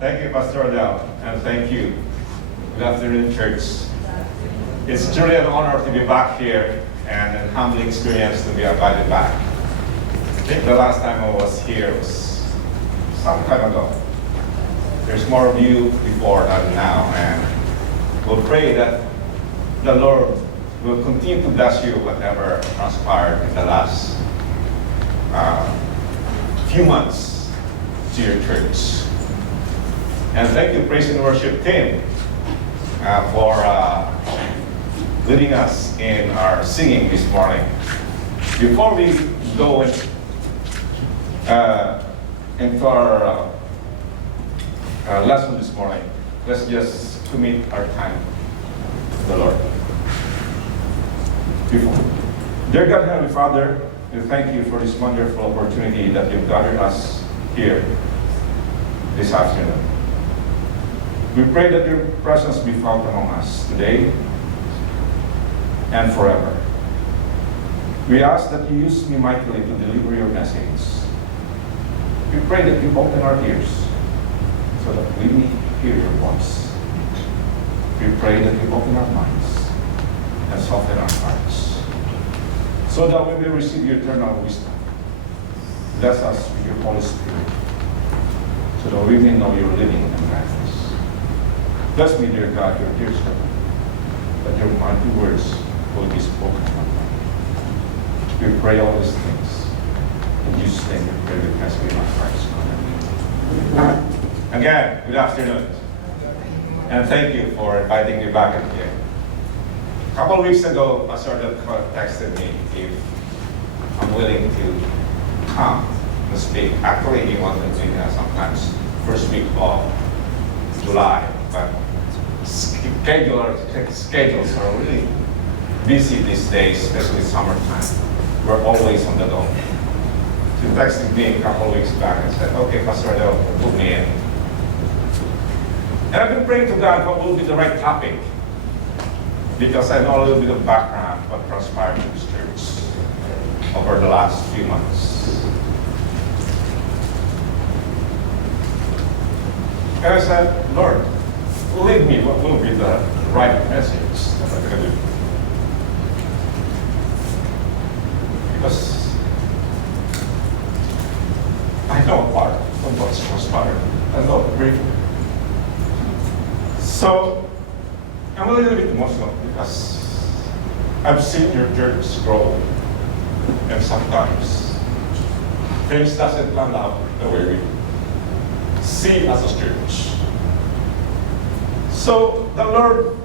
Thank you, Pastor Adele, and thank you. Good afternoon, church. It's truly an honor to be back here and a humbling experience to be invited back. I think the last time I was here was some time ago. There's more of you before than now, and we'll pray that the Lord will continue to bless you whatever transpired in the last few months to your church. And thank you, praise and worship team, for leading us in our singing this morning. Before we go into our lesson this morning, let's just commit our time to the Lord. Dear God, Heavenly Father, we thank you for this wonderful opportunity that you've gathered us here this afternoon. We pray that your presence be felt among us today and forever. We ask that you use me mightily to deliver your message. We pray that you open our ears so that we may hear your voice. We pray that you open our minds and soften our hearts so that we may receive your eternal wisdom. Bless us with your Holy Spirit so that we may know your living and guidance. Bless me, dear God, your dear servant, that your mighty words will be spoken among us. We pray all these things. In Jesus' name we pray with thanksgiving in our hearts. Amen. Again, good afternoon. And thank you for inviting me back again. A couple of weeks ago, Pastor texted me if I'm willing to come and speak. Actually, he wanted me sometimes first week of July, but schedules are really busy these days, especially summertime. We're always on the go. She texted me a couple of weeks back and said, okay, Pastor Adele, put me in. And I've been praying to God what will be the right topic, because I know a little bit of background what transpired in this church over the last few months. And I said, Lord, lead me what will be the right message that I'm going to do. Because I know part of what's transpired. I know briefly. So I'm a little bit emotional because I've seen your church grow, and sometimes things doesn't plan out the way we see as a church. So the Lord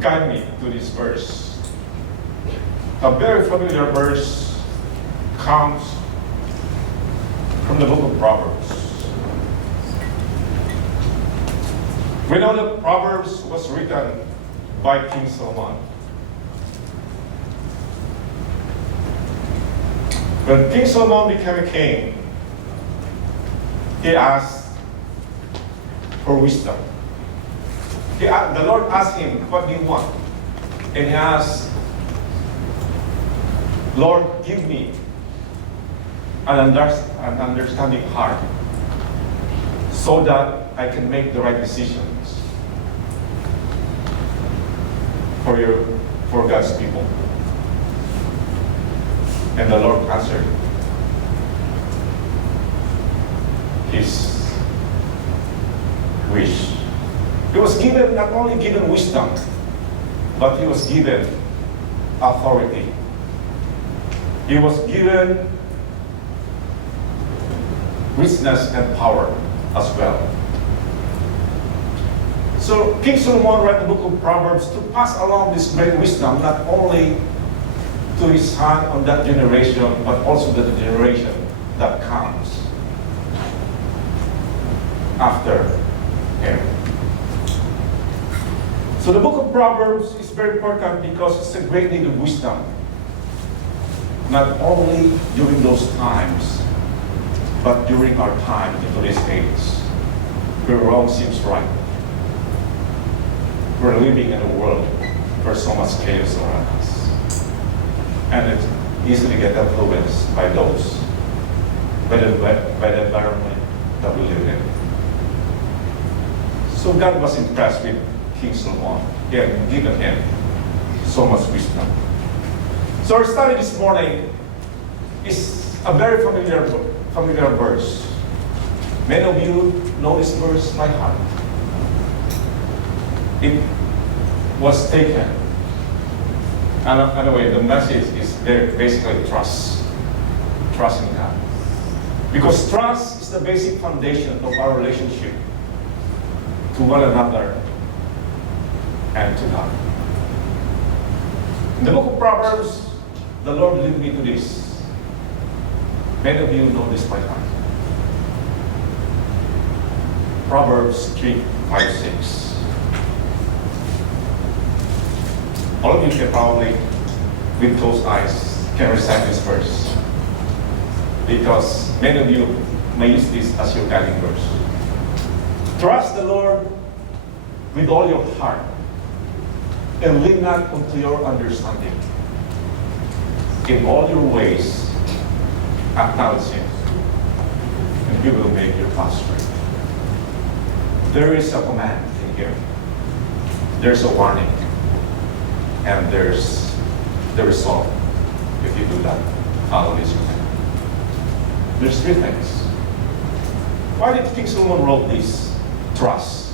guide me to this verse. A very familiar verse comes from the book of Proverbs. We know that Proverbs was written by King Solomon. When King Solomon became a king, he asked for wisdom. The Lord asked him, what do you want? And he asked, Lord, give me an understanding heart so that I can make the right decisions for God's people. And the Lord answered his wish. He was given, not only given wisdom, but he was given authority. He was given richness and power as well. So King Solomon wrote the book of Proverbs to pass along this great wisdom, not only to his son on that generation, but also to the generation that comes after him. So the book of Proverbs is very important because it's a great need of wisdom. Not only during those times, but during our time in today's age, where wrong seems right. We're living in a world where so much chaos around us. And it easily gets influenced by those, by the environment that we live in. So God was impressed with King Solomon. He had given him so much wisdom. So our study this morning is a very familiar verse. Many of you know this verse by heart. It was taken. And anyway, the message is basically trust. Trust in God. Because trust is the basic foundation of our relationship to one another and to God. In the book of Proverbs, the Lord led me to this. Many of you know this by heart. Proverbs 3:5-6. All of you can probably, with closed eyes, can recite this verse. Because many of you may use this as your guiding verse. Trust the Lord with all your heart and lean not unto your understanding. In all your ways, acknowledge Him, and He will make your path straight. There is a command in here. There's a warning. And there's the result if you do that. Follow this command. There's three things. Why did King Solomon wrote this? Trust.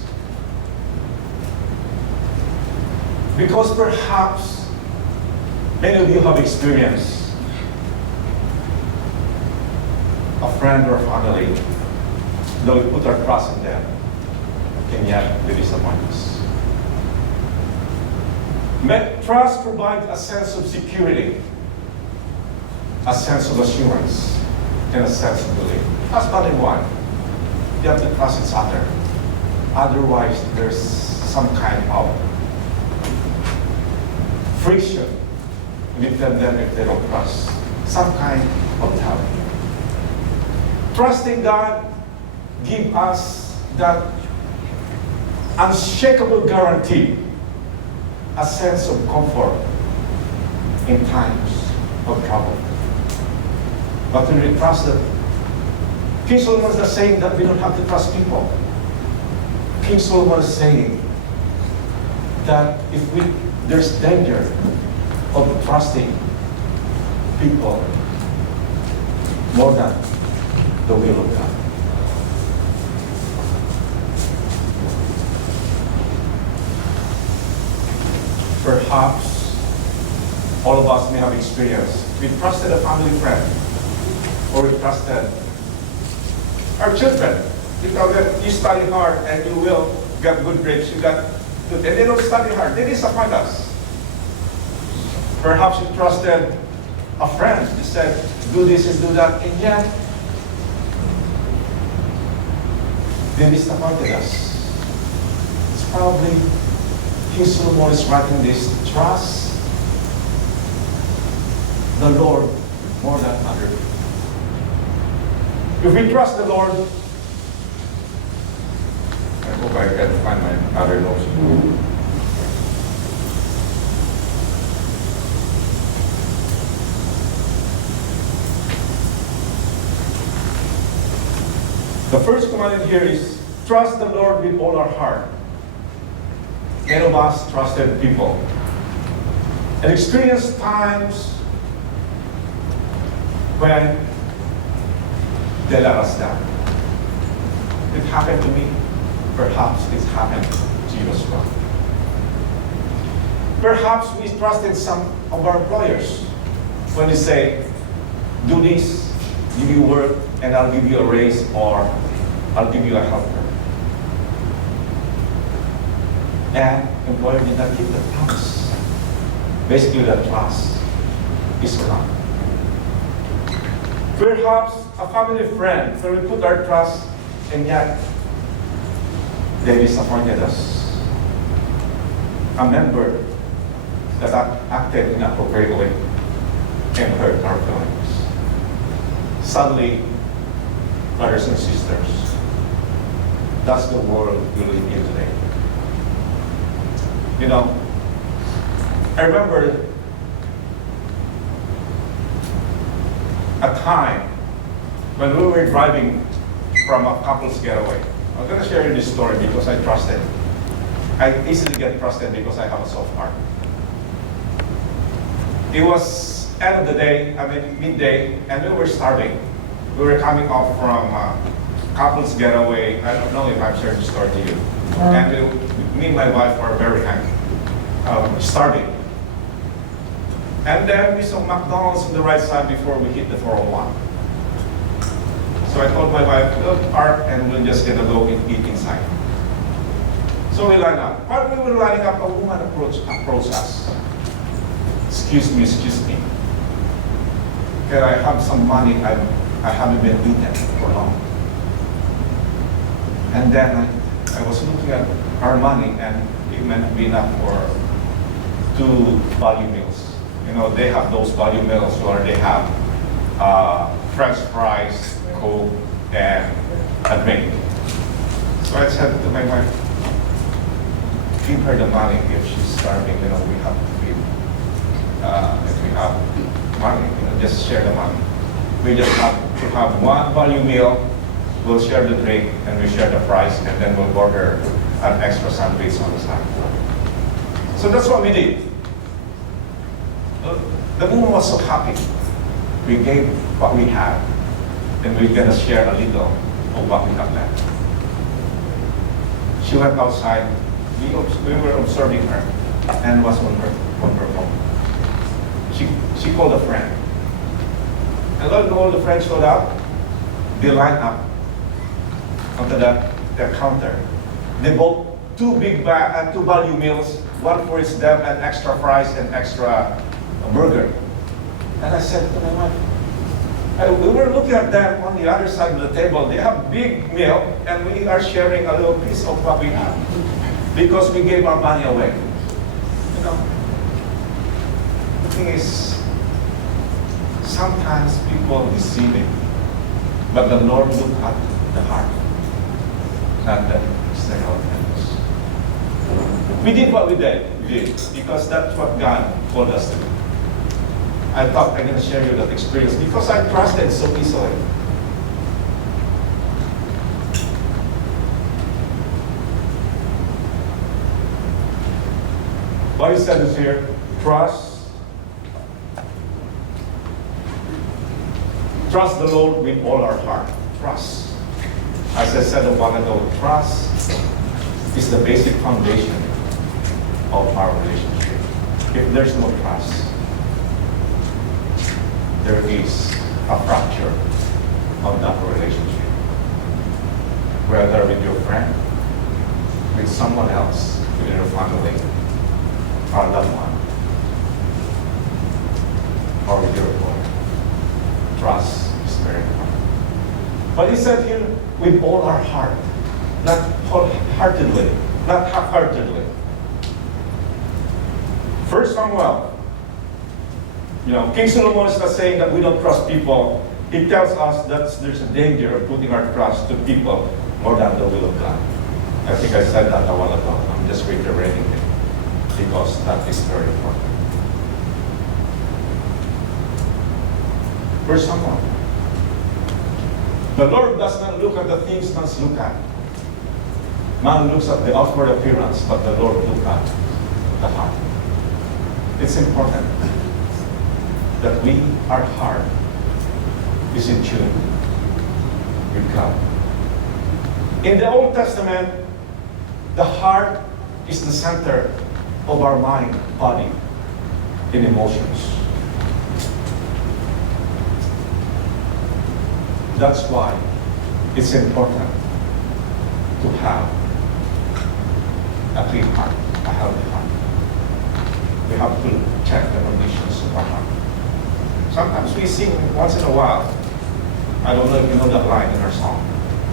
Because perhaps many of you have experienced a friend or family, though we put our trust in them, and yet they disappoint us. Trust provides a sense of security, a sense of assurance, and a sense of belief. Husband and wife, you have to trust each other. Otherwise, there's some kind of friction with them if they don't trust. Some kind of doubt. Trusting God gives us that unshakable guarantee, a sense of comfort in times of trouble. But when we trust that, King Solomon is not saying that we don't have to trust people. King Solomon is saying that if there's danger of trusting people more than the will of God. Perhaps all of us may have experienced. We trusted a family friend, or we trusted our children. You tell them, you study hard and you will get good grades. You got good, and they don't study hard. They disappoint us. Perhaps you trusted a friend. You said, do this and do that, and yet they disappointed us. It's probably King Solomon is writing this: trust the Lord more than other people. If we trust the Lord, I hope I can find my other notes. The first command here is trust the Lord with all our heart. Many of us trusted people and experienced times when they let us down. It happened to me. Perhaps it's happened to you as well. Perhaps we trusted some of our employers when they say, do this, give you work, and I'll give you a raise, or I'll give you a helper. And the employer did not keep the promise. Basically, that trust is gone. Perhaps a family friend where we put our trust, and yet they disappointed us. A member that acted inappropriately and hurt our feelings. Sadly, brothers and sisters, that's the world we live in today. You know, I remember a time when we were driving from a couple's getaway. I'm going to share you this story because I trusted. I easily get trusted because I have a soft heart. It was end of the day, midday, and we were starving. We were coming off from couple's getaway. I don't know if I've shared the story to you. And me and my wife were very hungry, starving. And then we saw McDonald's on the right side before we hit the 401. So I told my wife, we'll park and we're just gonna go and eat inside. So we line up. While we were lining up, a woman approached us. Excuse me. Can I have some money? I haven't been eaten for long. And then I was looking at our money, and it might be enough for 2 value meals. You know, they have those value meals where they have French fries, Coke, and a drink. So I said to my wife, give her the money if she's starving. You know, we have to feed. If we have money, you know, just share the money. We just have to have 1 value meal. We'll share the drink and we share the fries, and then we'll order an extra sandwich on the side. So that's what we did. The woman was so happy. We gave what we had, and we're gonna share a little of what we have left. She went outside. We were observing her, and was on her phone. She called a friend. And lo and behold, the friend showed up. They lined up onto the counter. They bought 2 value meals, 1 for each them, and extra fries and extra burger. And I said to my wife, we were looking at them on the other side of the table. They have big meal, and we are sharing a little piece of what we have because we gave our money away. You know, the thing is, sometimes people deceive it, but the Lord looked at the heart, not the external things. We did what we did because that's what God told us to do. I thought I'm going to share you that experience because I trusted so easily. What he said is here, trust the Lord with all our heart. Trust. As I said a while ago, trust is the basic foundation of our relationship. If there's no trust, there is a fracture of that relationship. Whether with your friend, with someone else, with your family, or loved one, or with your employer. Trust is very important. But he said here, with all our heart, not wholeheartedly, not half-heartedly. First Samuel, King Solomon is not saying that we don't trust people. He tells us that there's a danger of putting our trust to people more than the will of God. I think I said that a while ago. I'm just reiterating it because that is very important. First Samuel. The Lord does not look at the things man looks at. Man looks at the outward appearance, but the Lord looks at the heart. It's important that our heart is in tune with God. In the Old Testament, the heart is the center of our mind, body, and emotions. That's why it's important to have a clean heart, a healthy heart. We have to check the conditions of our heart. Sometimes we sing once in a while. I don't know if you know that line in our song.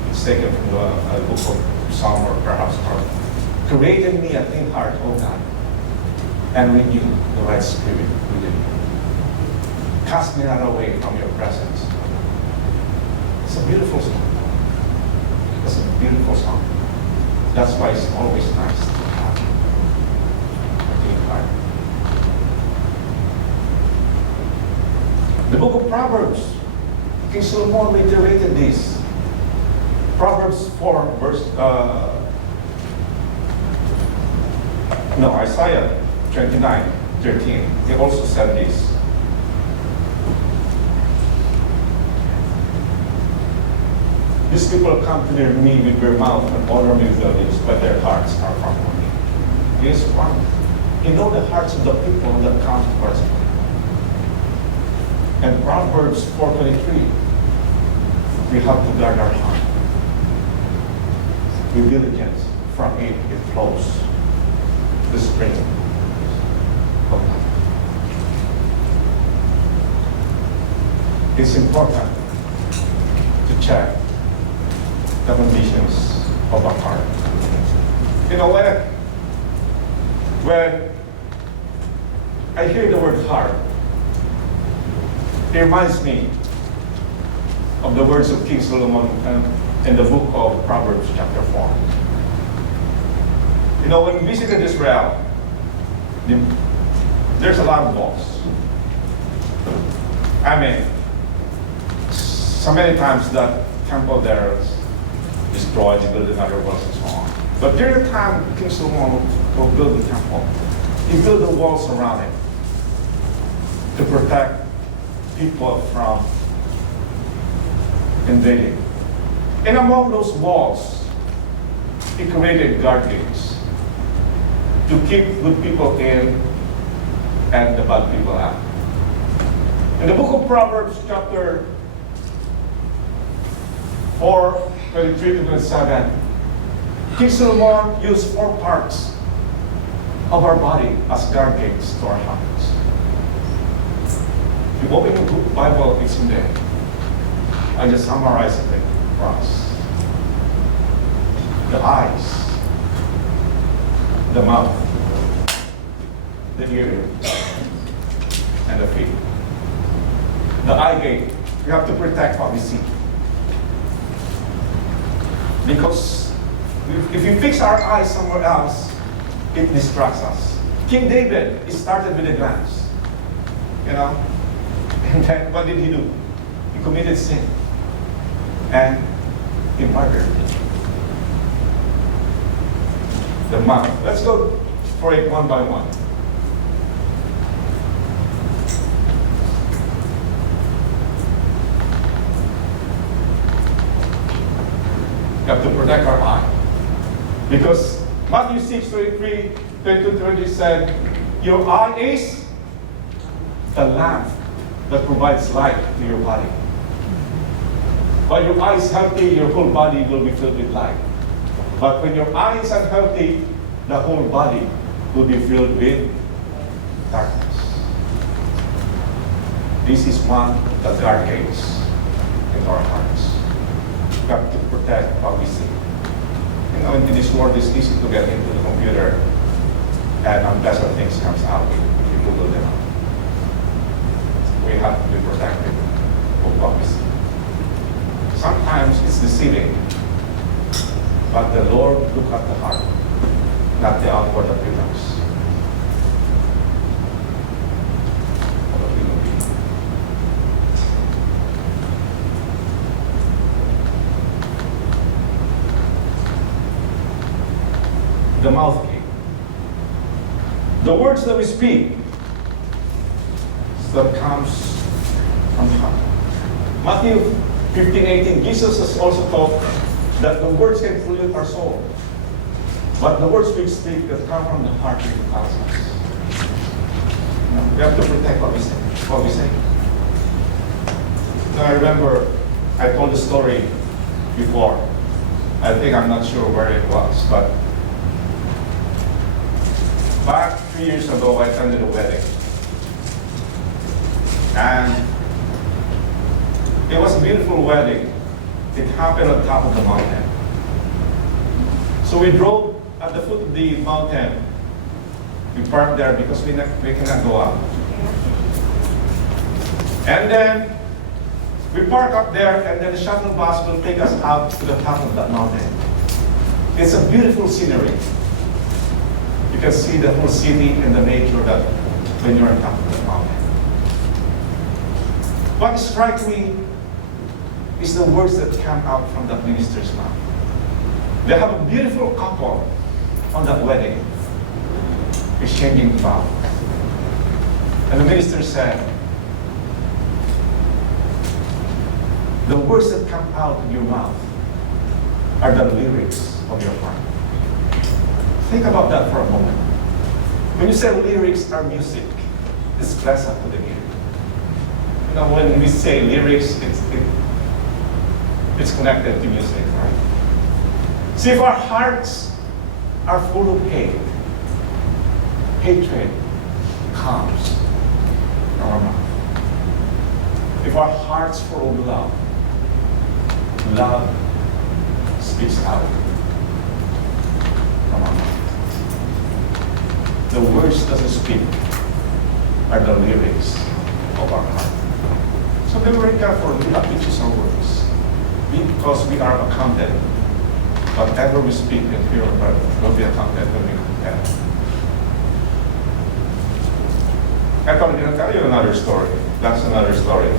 It's taken from a book of Psalm or perhaps part. Create in me a clean heart, O God, and renew the right spirit within me. Cast me not away from your presence. It's a beautiful song. It's a beautiful song. That's why it's always nice to have a clean heart. The book of Proverbs, King Solomon reiterated this. Proverbs 4, Isaiah 29:13. He also said this. These people come to me with their mouth and honor me with their lips, but their hearts are far from me. Here's one. You know the hearts of the people that come towards me. And Proverbs 4:23, we have to guard our heart with diligence. From it flows the spring of life. It's important to check the conditions of our heart. You know, when I hear the word heart, it reminds me of the words of King Solomon in the book of Proverbs chapter 4. You know, when we visited Israel, there's a lot of walls. I mean, so many times that temple there is destroyed, they build another walls and so on. But during the time King Solomon will build the temple, he built the walls around it to protect people from invading. And among those walls, he created guard gates to keep good people in and the bad people out. In the book of Proverbs, chapter 4, 23 to 27, King Solomon used 4 parts of our body as guard gates to our hearts. If you open the Bible, it's in there. I just summarize it for us. The eyes, the mouth, the ear, and the feet. The eye gate, we have to protect what we see. Because if we fix our eyes somewhere else, it distracts us. King David, he started with a glance. You know? And then what did he do? He committed sin. And he murdered. The mouth. Let's go for it one by one. We have to protect our eye. Because Matthew 6:23, 22-30 said, your eye is the lamp that provides light to your body. When your eye is healthy, your whole body will be filled with light. But when your eye is unhealthy, the whole body will be filled with darkness. This is one of the guard gates in our hearts. We have to protect what we see. You know, in this world, it's easy to get into the computer and unpleasant things comes out if you Google them out. We have to be protected of what we see. Sometimes it's deceiving, but the Lord looks at the heart, not the outward appearance of a human being. The mouth gate. The words that we speak that comes from the heart. Matthew 15:18, Jesus has also taught that the words can pollute our soul. But the words we speak that come from the heart will cause us. We have to protect what we say. Now, I remember I told the story before. I think I'm not sure where it was, but back 3 years ago, I attended a wedding. And it was a beautiful wedding. It happened on top of the mountain. So we drove at the foot of the mountain. We parked there because we cannot go up. And then we park up there, and then the shuttle bus will take us out to the top of that mountain. It's a beautiful scenery. You can see the whole city and the nature that when you're on top of the mountain. What struck me is the words that come out from that minister's mouth. They have a beautiful couple on that wedding, exchanging vows. And the minister said, the words that come out of your mouth are the lyrics of your heart. Think about that for a moment. When you say lyrics are music, it's pleasant to the ear. You know, when we say lyrics, it's connected to music, right? See, if our hearts are full of hate, hatred comes from our mouth. If our heart's full of love, love speaks out from our mouth. The words doesn't speak are the lyrics of our heart. So be very careful, we have to choose our words. Because we are accounted. Whatever we speak and hear on earth will be accounted when we compare. I'm going to tell you another story. That's another story.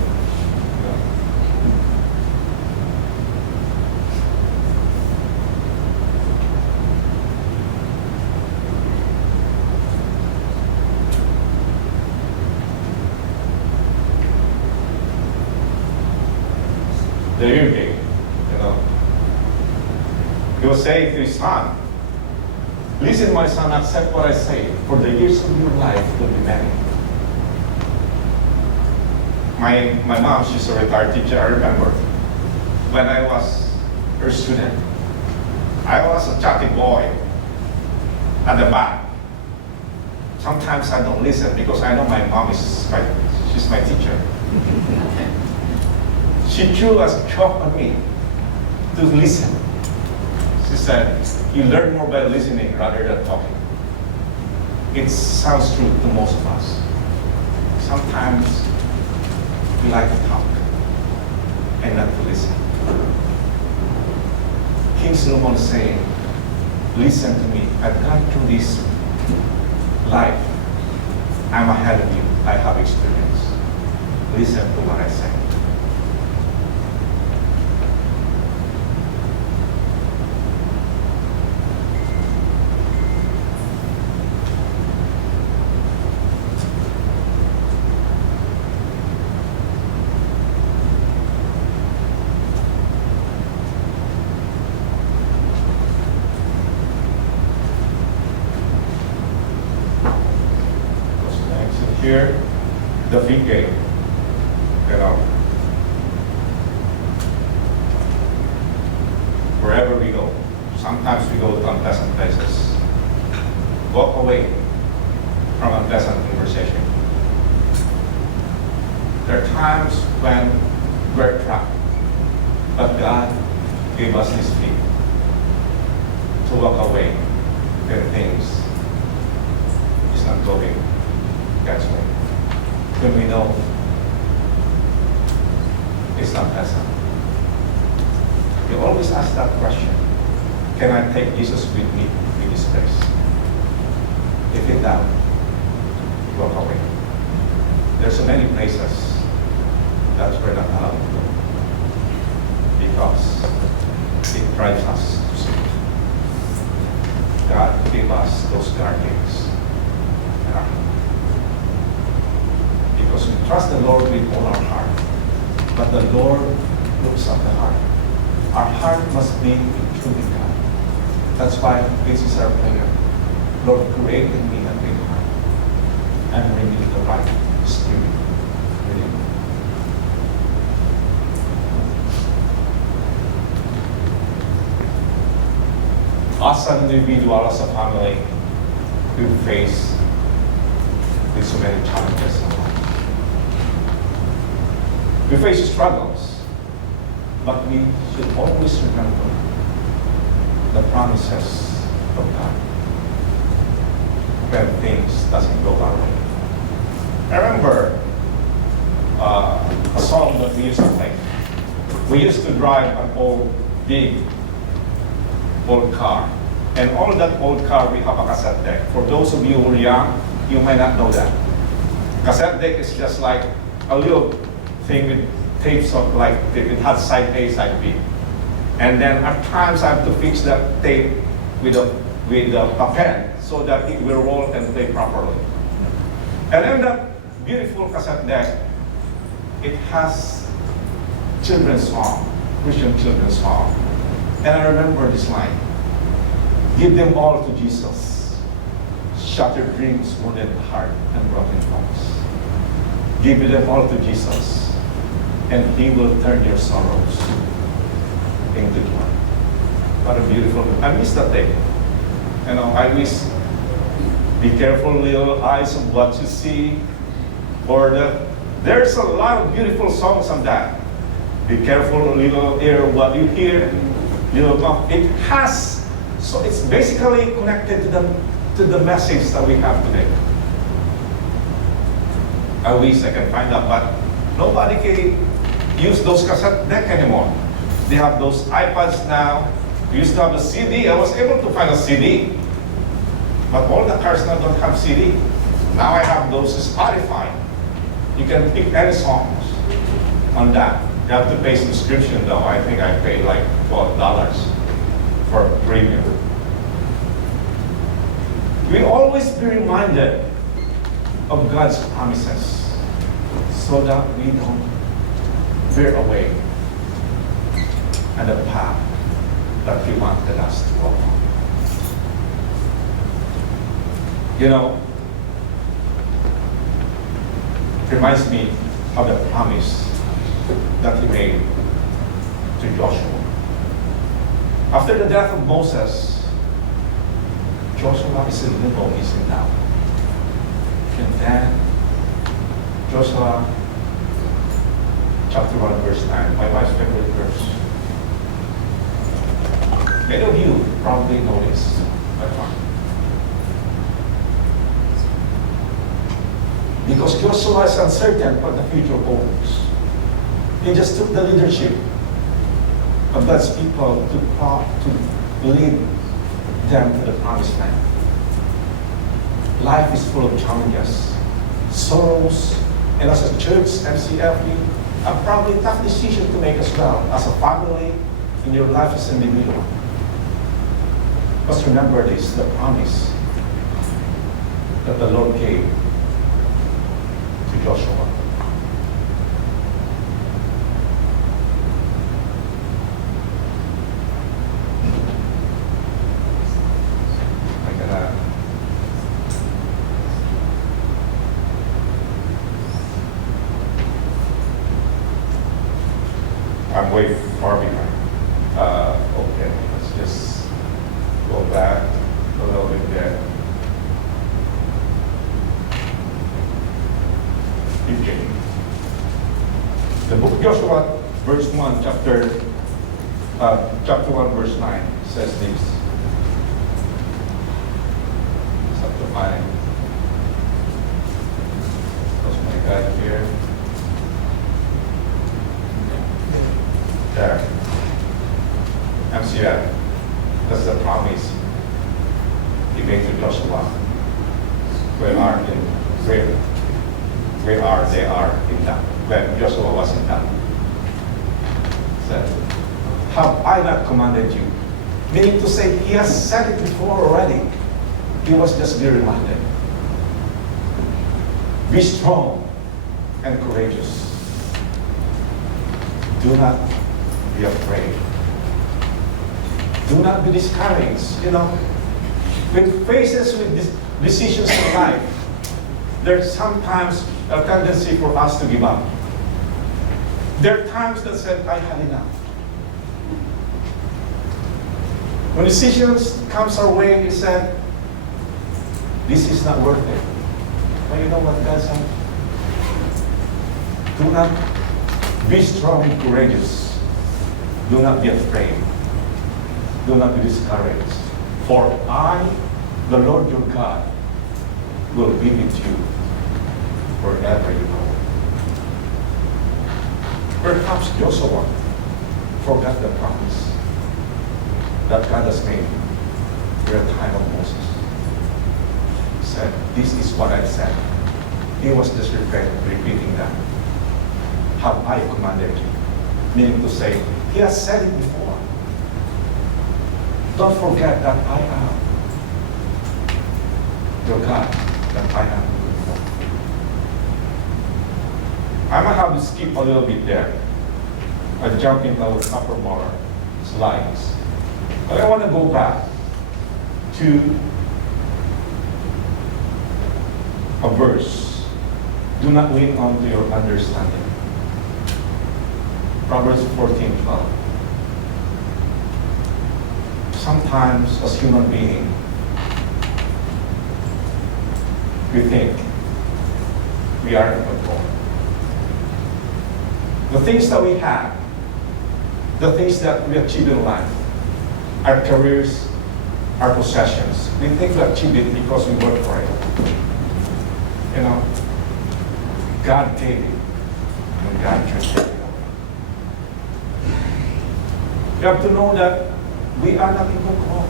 The eunuch, he was saying to his son, listen, my son, accept what I say, for the years of your life will be many. My mom, she's a retired teacher, I remember. When I was her student, I was a chatty boy at the back. Sometimes I don't listen because I know my mom she's my teacher. She threw a chalk on me to listen. She said, you learn more by listening rather than talking. It sounds true to most of us. Sometimes we like to talk and not to listen. King Solomon is saying, listen to me. I've gone through this life. I'm ahead of you. I have experience. Listen to what I say. Here, the big gate, wherever we go, sometimes we go to unpleasant places. Walk away from unpleasant conversation. There are times when we're trapped, but God gave us His feet to walk away when things is not going God's way. When we know it's not pleasant. You always ask that question, can I take Jesus with me in this place? If in doubt, walk away. There's so many places that we're not allowed to go because it drives us to sin. God gave us those guardians. Because we trust the Lord with all our heart. But the Lord looks at the heart. Our heart must be truly God. That's why this is our prayer. Lord, create in me a clean heart and renew the right spirit within me. As an individual, as a family, we face with so many challenges in life. We face struggles, but we should always remember the promises of God when things doesn't go our way. I remember a song that we used to play. We used to drive an big old car. And all that old car, we have a cassette deck. For those of you who are young, you might not know that. Cassette deck is just like a little thing with tapes of like, it had side A, side B. And then at times I have to fix that tape with a pen so that it will roll and play properly. And then that beautiful cassette deck, it has children's song, Christian children's song. And I remember this line, give them all to Jesus, shattered dreams, wounded heart, and broken homes. Give them all to Jesus, and He will turn your sorrows into joy. What a beautiful, I miss that day. You know, I miss, be careful little eyes of what you see, or there's a lot of beautiful songs on that. Be careful little ear what you hear, little mouth. It has, so it's basically connected to the message that we have today. I wish I can find out, but nobody can use those cassette deck anymore. They have those iPads now. We used to have a CD. I was able to find a CD, but all the cars now don't have CD. Now I have those Spotify. You can pick any songs on that. You have to pay subscription though. I think I paid like $12 for premium. We always be reminded of God's promises so that we don't veer away and the path that He wanted us to walk on. You know, it reminds me of the promise that He made to Joshua. After the death of Moses, Joshua is in limbo, he's in doubt. And then, Joshua chapter 1, verse 9, my wife's favorite verse. Many of you probably know this, but fine. Because Joshua is uncertain what the future holds. He just took the leadership of God's people to lead them to the promised land. Life is full of challenges, sorrows, and as a church, MCFE, a probably tough decision to make as well, as a family, in your life as an individual. But remember this, the promise that the Lord gave to Joshua. I'm way far behind. Okay, let's just go back a little bit there. The book of Joshua, verse 1, chapter 1, verse 9 says this. It's up to mine. That's my guide here. There. MCF. That's the promise He made to Joshua. They are in that. When Joshua was in that. Said, have I not commanded you? Meaning to say, He has said it before already. He was just be reminded. Be strong and courageous. Do not be afraid. Do not be discouraged. You know, when faces with decisions in life, there's sometimes a tendency for us to give up. There are times that said, I had enough. When decisions comes our way, we said, this is not worth it. But you know what God said? Do not be strong and courageous. Do not be afraid. Do not be discouraged. For I, the Lord your God, will be with you wherever you go. Perhaps Joshua forgot the promise that God has made during the time of Moses. He said, this is what I said. He was just repeating that. have I commanded you. Meaning to say, He has said it before. Don't forget that I am your God, that I am. I might have to skip a little bit there. I jump into upper more slides. But I want to go back to a verse. Do not lean on to your understanding. Proverbs 14:12. Sometimes as human beings, we think we are in control. The things that we have, the things that we achieve in life, our careers, our possessions, we think we achieve it because we work for it. You know, God gave it, and God can take it away. You have to know that we are not in control.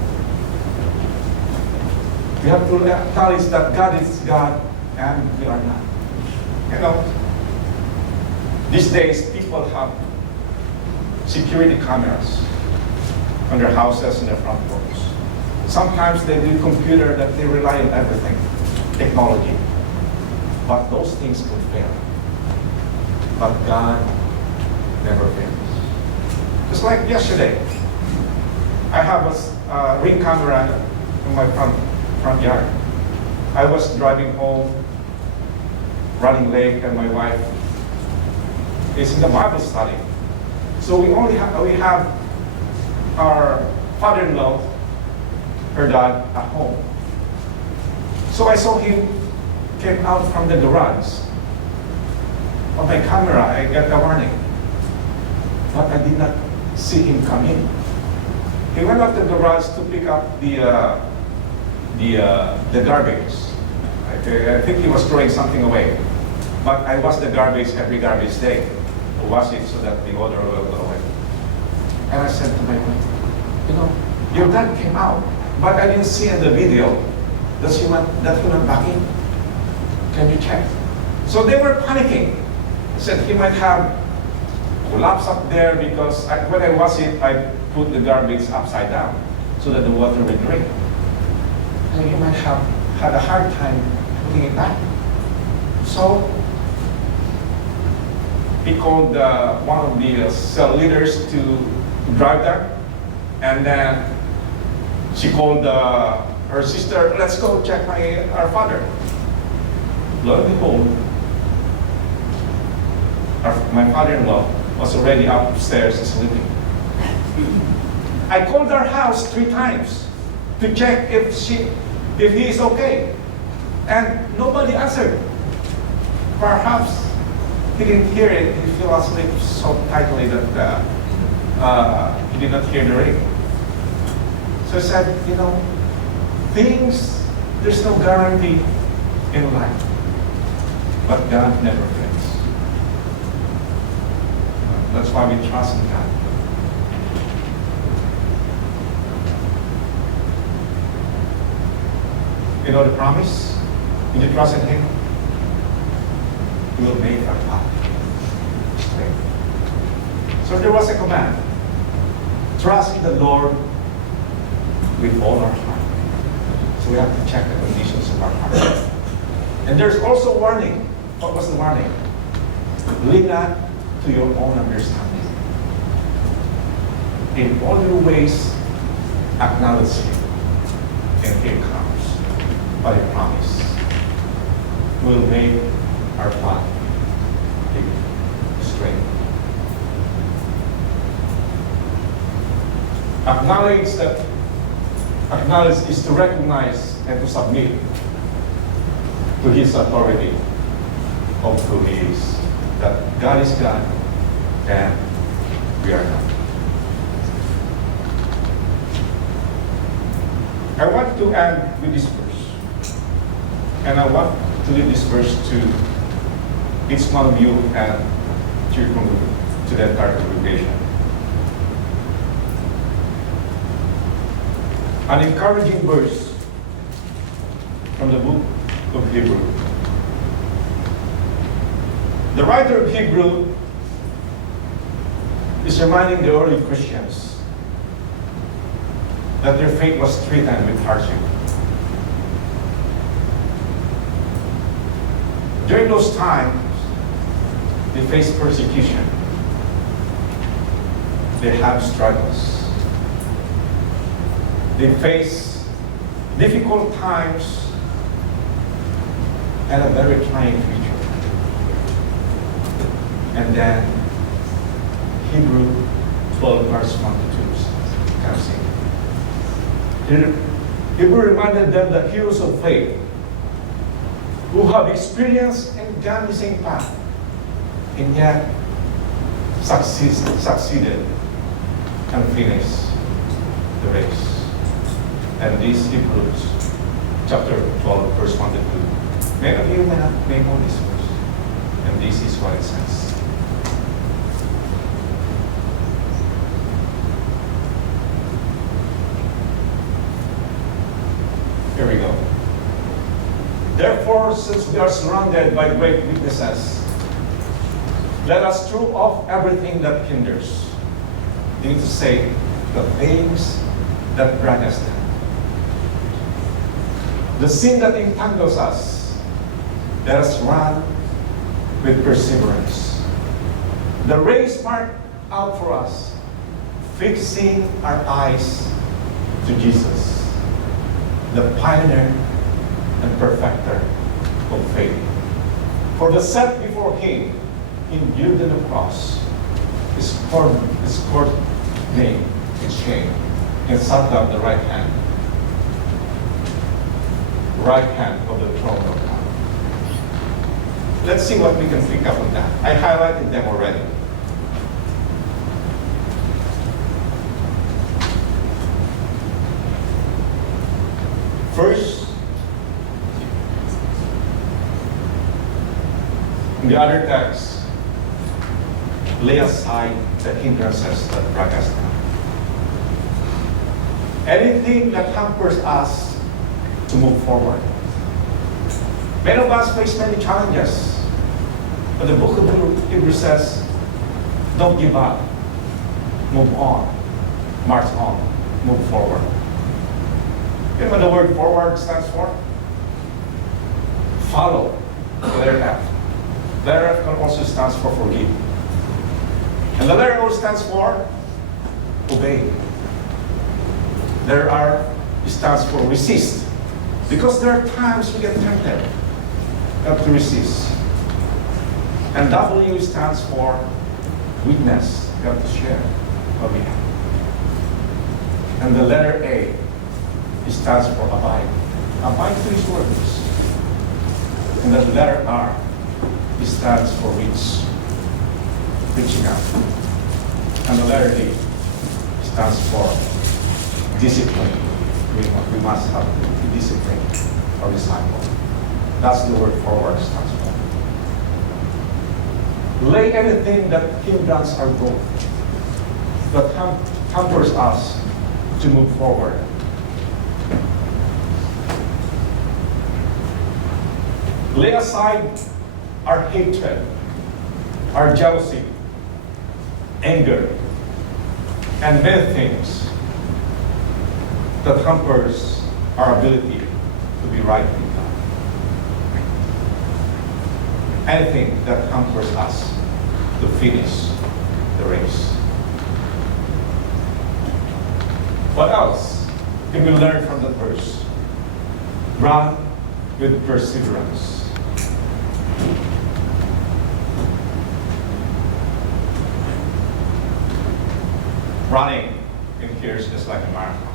We have to acknowledge that God is God and we are not. You know, these days people have security cameras on their houses and their front doors. Sometimes they do computer that they rely on everything, technology. But those things could fail. But God never fails. Just like yesterday, I have a ring camera in my front yard. I was driving home, running late, and my wife is in the Bible study. So we have our father-in-law, her dad, at home. So I saw him came out from the garage. On my camera, I got a warning, but I did not see him come in. He went out the garage to pick up the garbage. I think he was throwing something away. But I wash the garbage every garbage day. I wash it so that the odor will go away. And I said to my wife, you know, your dad came out, but I didn't see in the video that he went back in. Can you check? So they were panicking. I said he might have collapsed up there because when I wash it, I put the garbage upside down so that the water will drain. And he might have had a hard time putting it back. So he called one of the cell leaders to drive there, and then she called her sister, let's go check our father. Lo and behold, my father-in-law was already upstairs sleeping. I called our house 3 times to check if he is okay, and nobody answered. Perhaps he didn't hear it. He fell asleep so tightly that he did not hear the ring. So I said, you know, there's no guarantee in life. But God never fails. That's why we trust in God. You know the promise? When you trust in Him, He will make our path straight. So there was a command. Trust in the Lord with all our heart. So we have to check the conditions of our heart. And there's also warning. What was the warning? Lean not to your own understanding. In all your ways, acknowledge Him, and He comes by a promise. Will make our path straight. Acknowledge is to recognize and to submit to His authority of who He is. That God is God and we are not. I want to end with this verse. And I want to leave this verse to each one of you and to the entire congregation. An encouraging verse from the book of Hebrew. The writer of Hebrew reminding the early Christians that their faith was threatened with hardship. During those times, they faced persecution. They have struggles. They face difficult times and a very trying future. And then Hebrew 12 verse 1 to 2 comes in. Hebrew reminded them that heroes of faith who have experienced and gone the same path and yet succeeded and finished the race. And this Hebrews chapter 12 verse 1 to 2. Many of you may know this verse. And this is what it says. Here we go. Therefore, since we are surrounded by great witnesses, let us throw off everything that hinders. You need to say the things that drag us down. The sin that entangles us, let us run with perseverance. The race marked out for us, fixing our eyes to Jesus, the pioneer and perfecter of faith. For the set before him, endured in the cross, his scored name is shame, and sat down the right hand of the throne of God. Let's see what we can pick up on that. I highlighted them already. First, in the other text, lay aside the hindrances that drag us down. Anything that hampers us to move forward. Many of us face many challenges, but the book of Hebrews says, don't give up, move on, march on, move forward. You know what the word forward stands for? Follow, the letter F. The letter F also stands for forgive. And the letter O stands for obey. Letter R stands for resist. Because there are times we get tempted. We have to resist. And W stands for witness. We have to share what we have. And the letter A stands for abide. Abide to his words. And the letter R stands for reach. Reaching out. And the letter D stands for discipline. We must have to discipline our disciple. That's the word forward stands for. Lay anything that hinders our growth, that hampers us to move forward. Lay aside our hatred, our jealousy, anger, and many things that hampers our ability to be right with God. Anything that hampers us to finish the race. What else can we learn from that verse? Run with perseverance. Running in here is just like a marathon.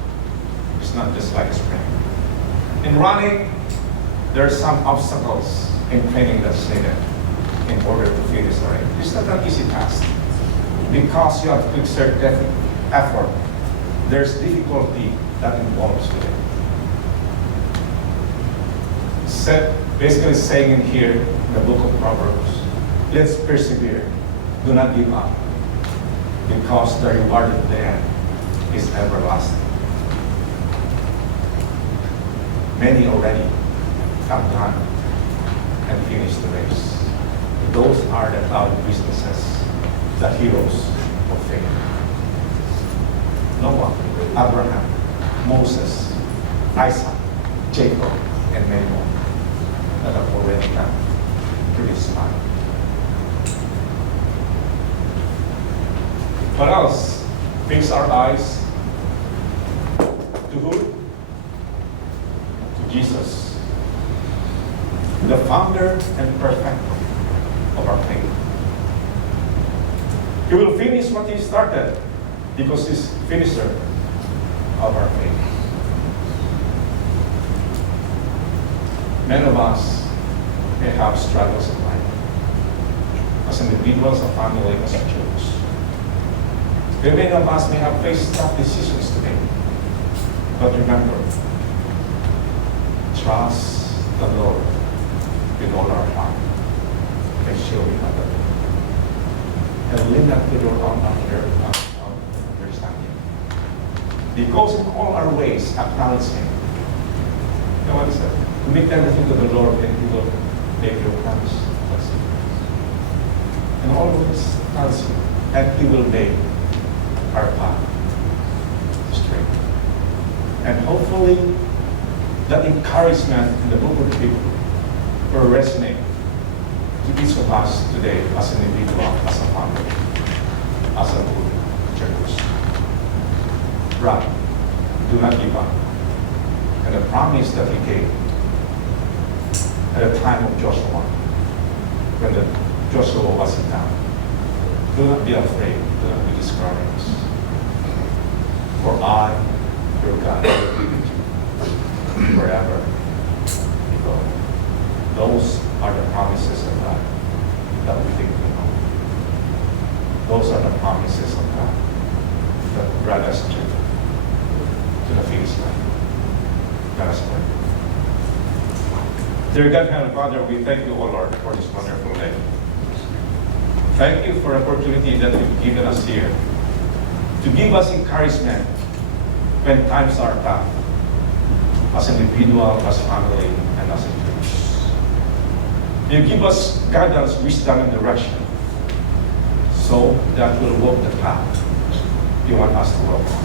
It's not just like a sprint. In running, there are some obstacles in training that's needed in order to finish the race. It's not an easy task. Because you have to exert effort, there's difficulty that involves with it. Basically saying in here, in the book of Proverbs, let's persevere. Do not give up. Because the reward of the end is everlasting. Many already have done and finished the race. Those are the cloud witnesses, the heroes of faith. faith. Noah, Abraham, Moses, Isaac, Jacob, and many more that have already come to this time. What else? Fix our eyes to who? To Jesus, the founder and perfecter of our faith. He will finish what he started because he's finisher of our faith. Many of us may have struggles in life as individuals, as family, as a church. Many of us may have faced tough decisions today. But remember, trust the Lord with all our heart and surely not the Lord. And lean not to your own understanding. Because in all our ways, acknowledge Him. You know what it said? Commit everything to the Lord and He will make your plans succeed. And always acknowledge Him and He will make our path straight. And hopefully that encouragement in the book of Hebrews will resonate to each of us today as an individual, as a family, as a good church. Run, do not give up. And the promise that He gave at the time of Joshua, when Joshua was in town. Do not be afraid, do not be discouraged. For I, your God, will be with you wherever you go. Those are the promises of God that we think we know. Those are the promises of God that brought us to the finish line. Let us pray. Dear God, Heavenly Father, we thank you, O Lord, for this wonderful day. Thank you for the opportunity that you've given us here to give us encouragement when times are tough, as an individual, as family, and as a church. You give us guidance, wisdom, and direction so that we'll walk the path you want us to walk on.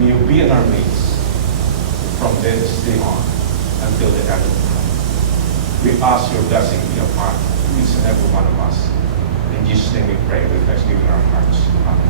May you be in our midst from this day on until the end of the time. We ask your blessing to be upon each and every one of us. In Jesus' name we pray with thanksgiving in our hearts. Amen.